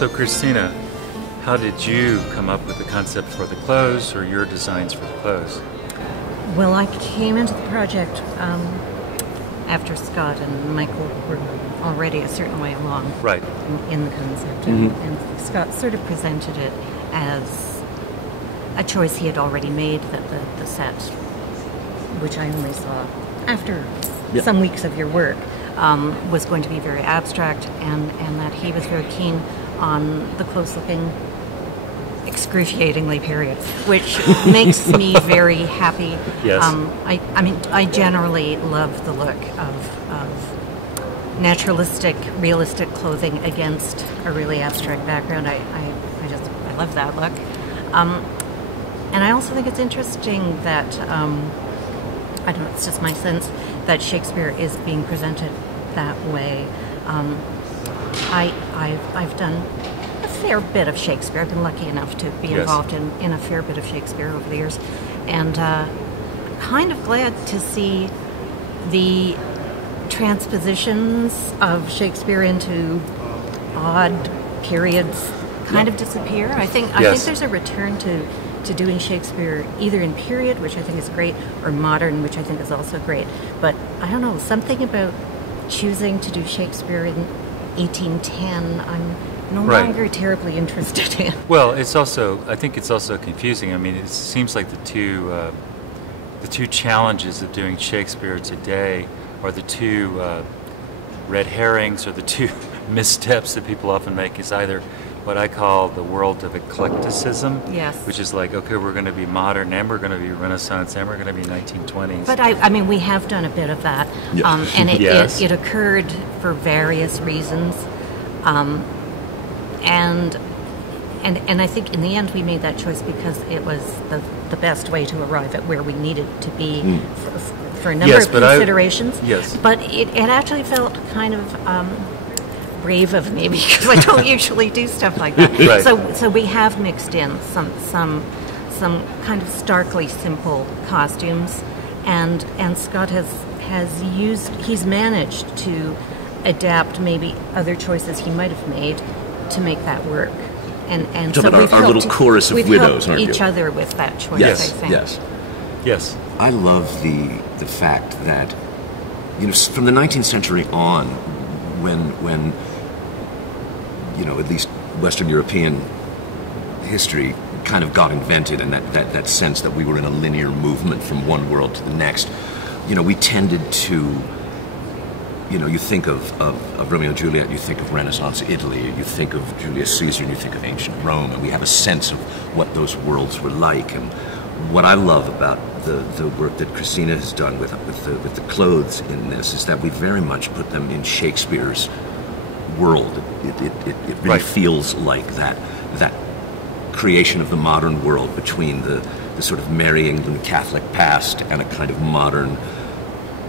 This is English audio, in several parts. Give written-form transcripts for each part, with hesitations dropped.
So Christina, how did you come up with the concept for the clothes, or your designs for the clothes? Well, I came into the project after Scott and Michael were already a certain way along Right. in the concept. And Scott sort of presented it as a choice he had already made, that the set, which I only saw after some weeks of your work, was going to be very abstract, and that he was very keen on the close-looking, excruciationally period, which makes me very happy. Yes. I mean, I generally love the look of naturalistic, realistic clothing against a really abstract background. I love that look. And I also think it's interesting that, I don't know, it's just my sense that Shakespeare is being presented that way. I've done a fair bit of Shakespeare. I've been lucky enough to be involved in a fair bit of Shakespeare over the years, and kind of glad to see the transpositions of Shakespeare into odd periods kind of disappear. I think there's a return to doing Shakespeare either in period, which I think is great, or modern, which I think is also great. But I don't know, something about choosing to do Shakespeare in 1810, I'm no longer terribly interested in. Well, I think it's also confusing. I mean, it seems like the two challenges of doing Shakespeare today are the two red herrings, or the two missteps that people often make, is either what I call the world of eclecticism, which is like, okay, we're going to be modern, and we're going to be Renaissance, and we're going to be 1920s. But I mean, we have done a bit of that, and it occurred for various reasons, and I think in the end we made that choice because it was the best way to arrive at where we needed to be for a number of considerations. But it actually felt kind of brave of me, because I don't usually do stuff like that. So we have mixed in some kind of starkly simple costumes, and Scott he's managed to adapt maybe other choices he might have made to make that work. And so we've our little chorus of widows, aren't you? Each other with that choice. I think. Yes. I love the fact that, you know, from the 19th century on, when you know, at least Western European history kind of got invented, and that sense that we were in a linear movement from one world to the next, you know, we tended to, you know, you think of Romeo and Juliet, you think of Renaissance Italy, you think of Julius Caesar, and you think of ancient Rome, and we have a sense of what those worlds were like. And what I love about the work that Christina has done with the clothes in this is that we very much put them in Shakespeare's world. It really feels like that creation of the modern world between the sort of Merry England Catholic past and a kind of modern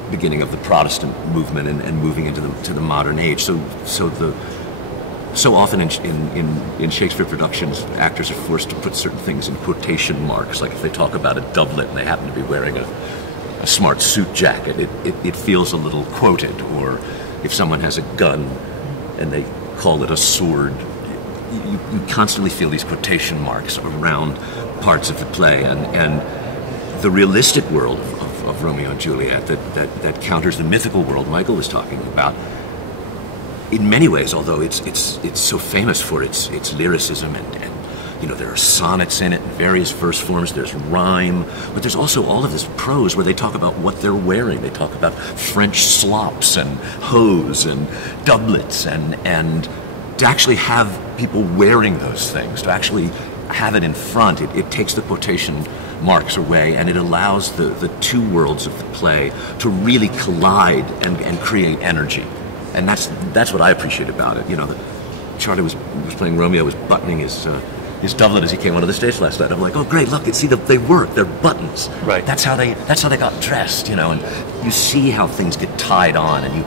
beginning of the Protestant movement and moving into the modern age. So often in Shakespeare productions, actors are forced to put certain things in quotation marks, like if they talk about a doublet and they happen to be wearing a smart suit jacket, it feels a little quoted. Or if someone has a gun and they call it a sword, you constantly feel these quotation marks around parts of the play, and the realistic world of Romeo and Juliet that counters the mythical world Michael was talking about. In many ways, although it's so famous for its lyricism, and you know, there are sonnets in it, various verse forms, there's rhyme, but there's also all of this prose where they talk about what they're wearing. They talk about French slops and hose and doublets, and to actually have people wearing those things, to actually have it in front, it takes the quotation marks away, and it allows the two worlds of the play to really collide and create energy. And that's what I appreciate about it. You know, Charlie was playing Romeo, was buttoning his doublet as he came onto the stage last night. I'm like, oh great, look, see, they work. They're buttons. Right. That's how they got dressed. You know, and you see how things get tied on, and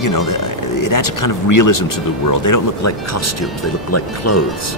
you know, it adds a kind of realism to the world. They don't look like costumes. They look like clothes.